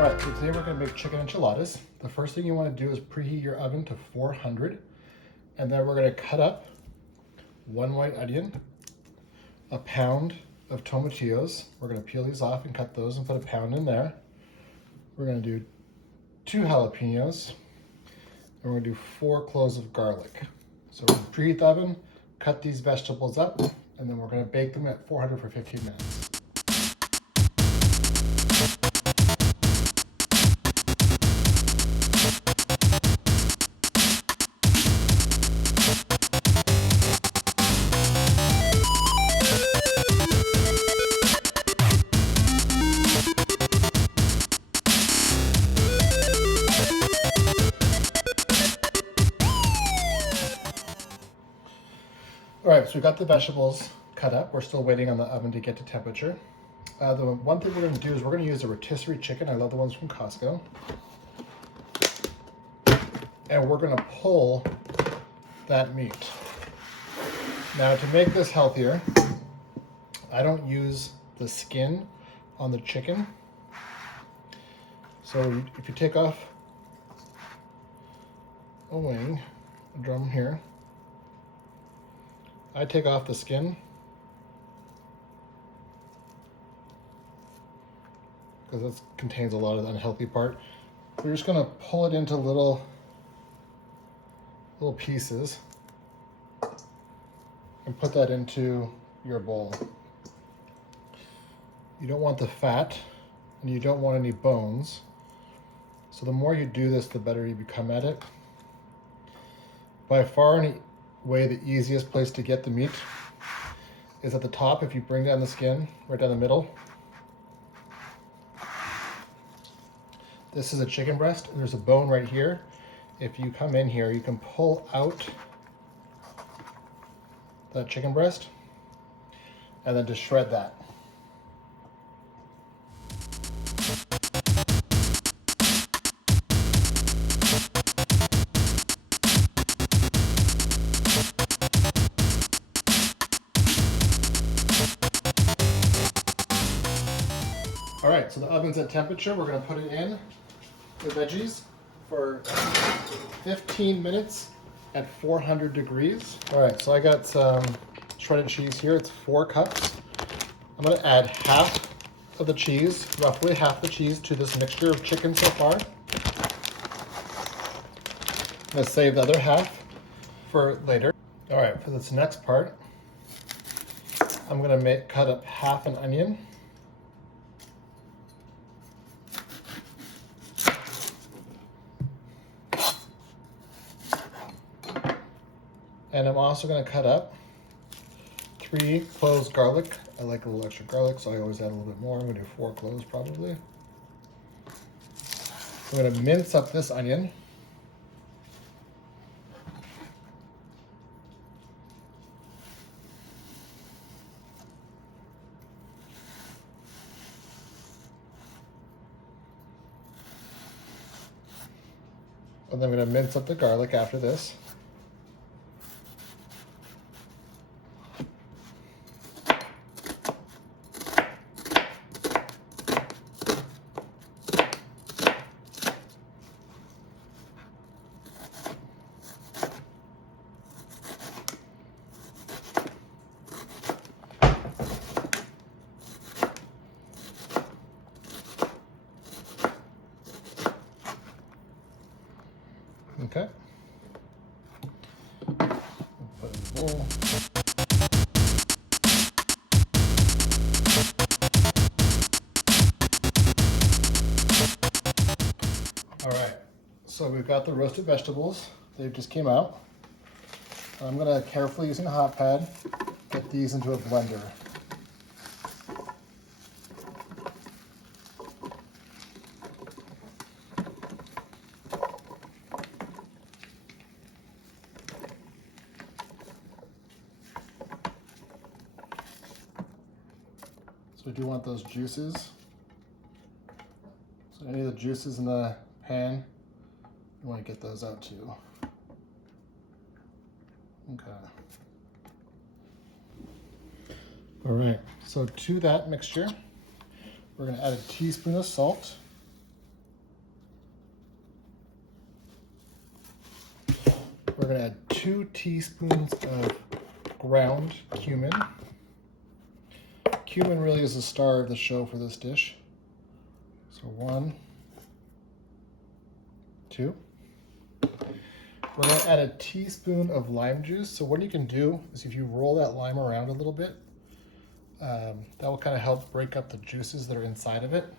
All right, so today we're gonna make chicken enchiladas. The first thing you wanna do is preheat your oven to 400, and then we're gonna cut up 1 white onion, a pound of tomatillos. We're gonna peel these off and cut those and put a pound in there. We're gonna do 2 jalapenos, and we're gonna do 4 cloves of garlic. So we're gonna preheat the oven, cut these vegetables up, and then we're gonna bake them at 400 for 15 minutes. All right, so we got the vegetables cut up. We're still waiting on the oven to get to temperature. The one thing we're going to do is we're going to use a rotisserie chicken. I love the ones from Costco. And we're going to pull that meat. Now, to make this healthier, I don't use the skin on the chicken. So if you take off a wing, a drum here, I take off the skin because it contains a lot of the unhealthy part. We're just gonna pull it into little pieces and put that into your bowl. You don't want the fat and you don't want any bones. So the more you do this, the better you become at it. By far and away, the easiest place to get the meat is at the top. If you bring down the skin right down the middle, this is a chicken breast. There's a bone right here. If you come in here, you can pull out that chicken breast and then just shred that. All right, so the oven's at temperature. We're gonna put it in the veggies for 15 minutes at 400 degrees. All right, so I got some shredded cheese here. It's 4 cups. I'm gonna add half of the cheese, roughly half the cheese, to this mixture of chicken so far. I'm gonna save the other half for later. All right, for this next part, I'm gonna cut up half an onion. And I'm also going to cut up 3 cloves garlic. I like a little extra garlic, so I always add a little bit more. I'm going to do 4 cloves probably. I'm going to mince up this onion. And then I'm going to mince up the garlic after this. Okay. Put it in the bowl. All right, so we've got the roasted vegetables. They just came out. I'm gonna carefully, using a hot pad, get these into a blender. So we do want those juices. So any of the juices in the pan, you want to get those out too. Okay. All right, so to that mixture, we're gonna add a teaspoon of salt. we're gonna add 2 teaspoons of ground cumin. Cumin really is the star of the show for this dish. So 1, 2. We're gonna add a teaspoon of lime juice. So what you can do is if you roll that lime around a little bit, that will kind of help break up the juices that are inside of it.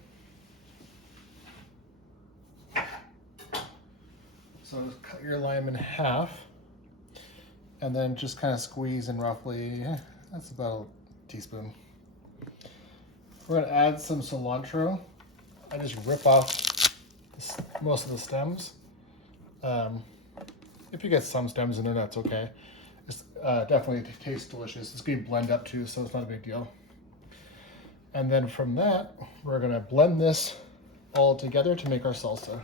So just cut your lime in half and then just kind of squeeze in roughly, that's about a teaspoon. We're gonna add some cilantro. I just rip off most of the stems. If you get some stems in there, that's okay. It's definitely tastes delicious. It's gonna blend up too, so it's not a big deal. And then from that, we're gonna blend this all together to make our salsa.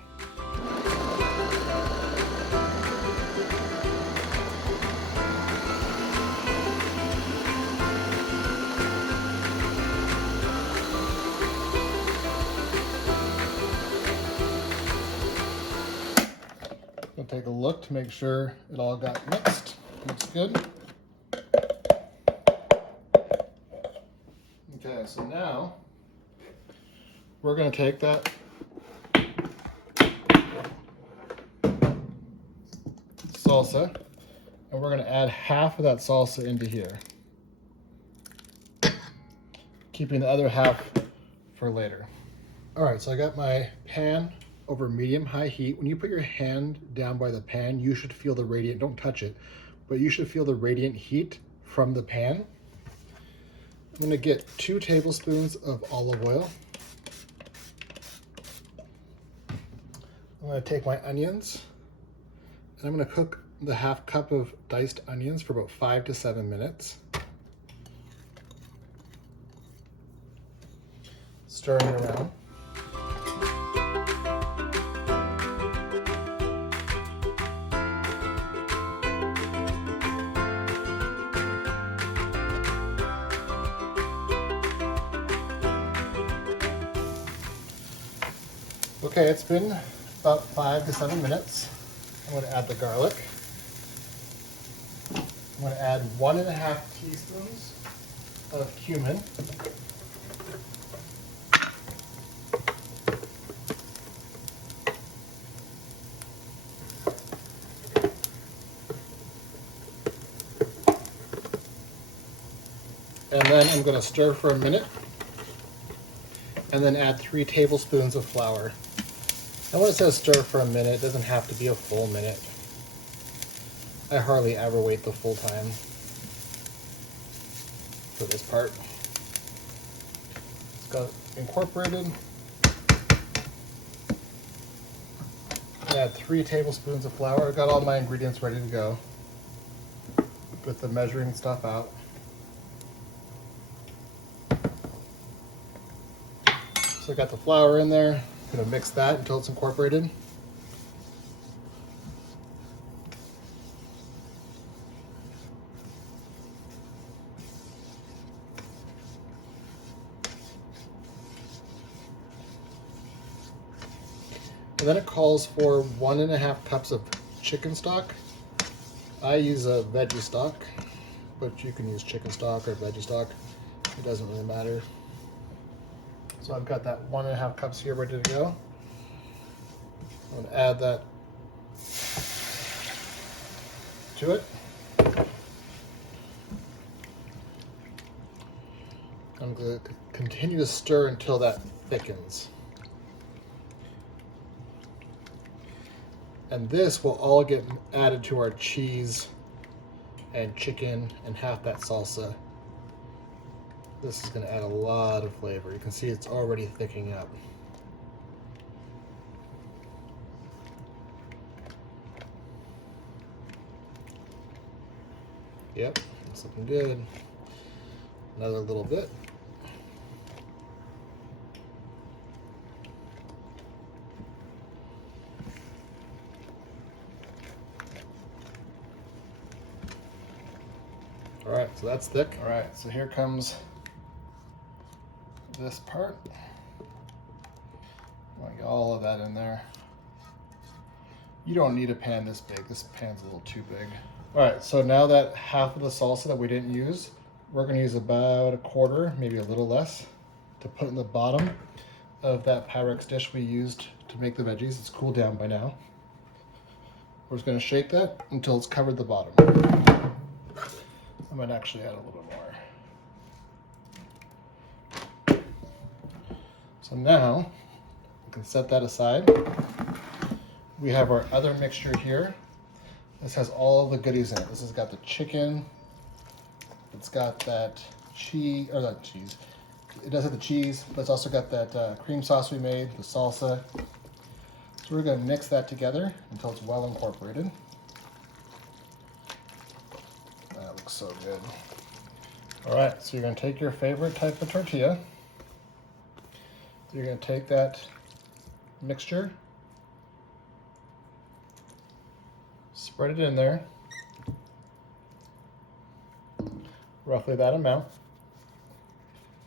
We'll take a look to make sure it all got mixed. Looks good. Okay, so now we're going to take that salsa and we're going to add half of that salsa into here, keeping the other half for later. All right, so I got my pan over medium-high heat. When you put your hand down by the pan, you should feel the radiant, don't touch it, but you should feel the radiant heat from the pan. I'm gonna get 2 tablespoons of olive oil. I'm gonna take my onions and I'm gonna cook the half cup of diced onions for about 5 to 7 minutes. Stirring it around. Okay, it's been about 5 to 7 minutes. I'm going to add the garlic. I'm going to add 1.5 teaspoons of cumin. And then I'm going to stir for a minute and then add 3 tablespoons of flour. And when it says stir for a minute, it doesn't have to be a full minute. I hardly ever wait the full time for this part. It's got incorporated. Add 3 tablespoons of flour. I got all my ingredients ready to go with the measuring stuff out. So I got the flour in there. I'm gonna mix that until it's incorporated. And then it calls for 1.5 cups of chicken stock. I use a veggie stock, but you can use chicken stock or veggie stock. It doesn't really matter. So I've got that 1.5 cups here ready to go. I'm going to add that to it. I'm going to continue to stir until that thickens. And this will all get added to our cheese and chicken and half that salsa. This is going to add a lot of flavor. You can see it's already thickening up. Yep, it's looking good. Another little bit. All right, so that's thick. All right, so here comes this part. I want to get all of that in there. You don't need a pan this big. This pan's a little too big. All right, so now that half of the salsa that we didn't use, we're gonna use about a quarter, maybe a little less, to put in the bottom of that Pyrex dish we used to make the veggies. It's cooled down by now. We're just gonna shake that until it's covered the bottom. I might actually add a little more. So now, we can set that aside. We have our other mixture here. This has all the goodies in it. This has got the chicken. It's got that cheese, or not cheese. It does have the cheese, but it's also got that cream sauce we made, the salsa. So we're gonna mix that together until it's well incorporated. That looks so good. All right, so you're gonna take your favorite type of tortilla. You're gonna take that mixture, spread it in there, roughly that amount.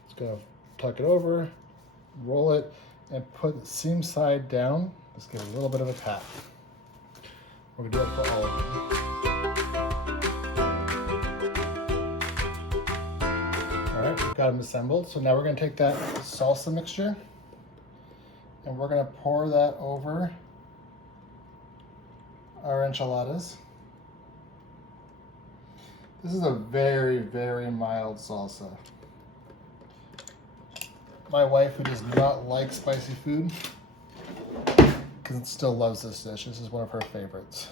Just gonna tuck it over, roll it, and put the seam side down. Just give it a little bit of a pat. We're gonna do it for all of them. All right, we've got them assembled. So now we're gonna take that salsa mixture and we're gonna pour that over our enchiladas. This is a very, very mild salsa. My wife, who does not like spicy food, still loves this dish. This is one of her favorites.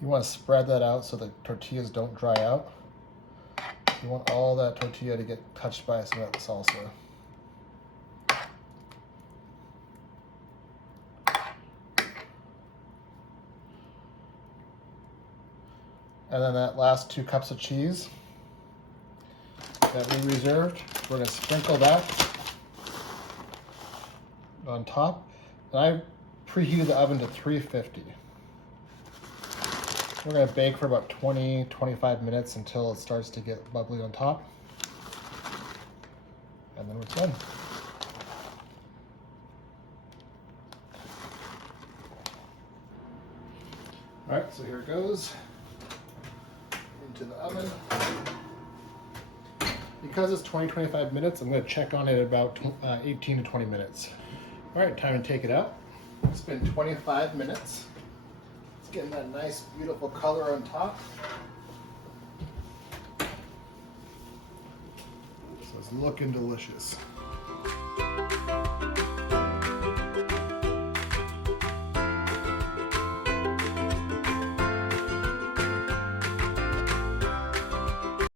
You want to spread that out so the tortillas don't dry out. You want all that tortilla to get touched by some of that salsa. And then that last 2 cups of cheese that we reserved, we're going to sprinkle that on top. And I preheated the oven to 350. We're going to bake for about 20-25 minutes until it starts to get bubbly on top. And then we're done. All right, so here it goes into the oven. Because it's 20-25 minutes, I'm going to check on it about 18 to 20 minutes. All right, time to take it out. It's been 25 minutes. It's getting that nice, beautiful color on top. So it's looking delicious.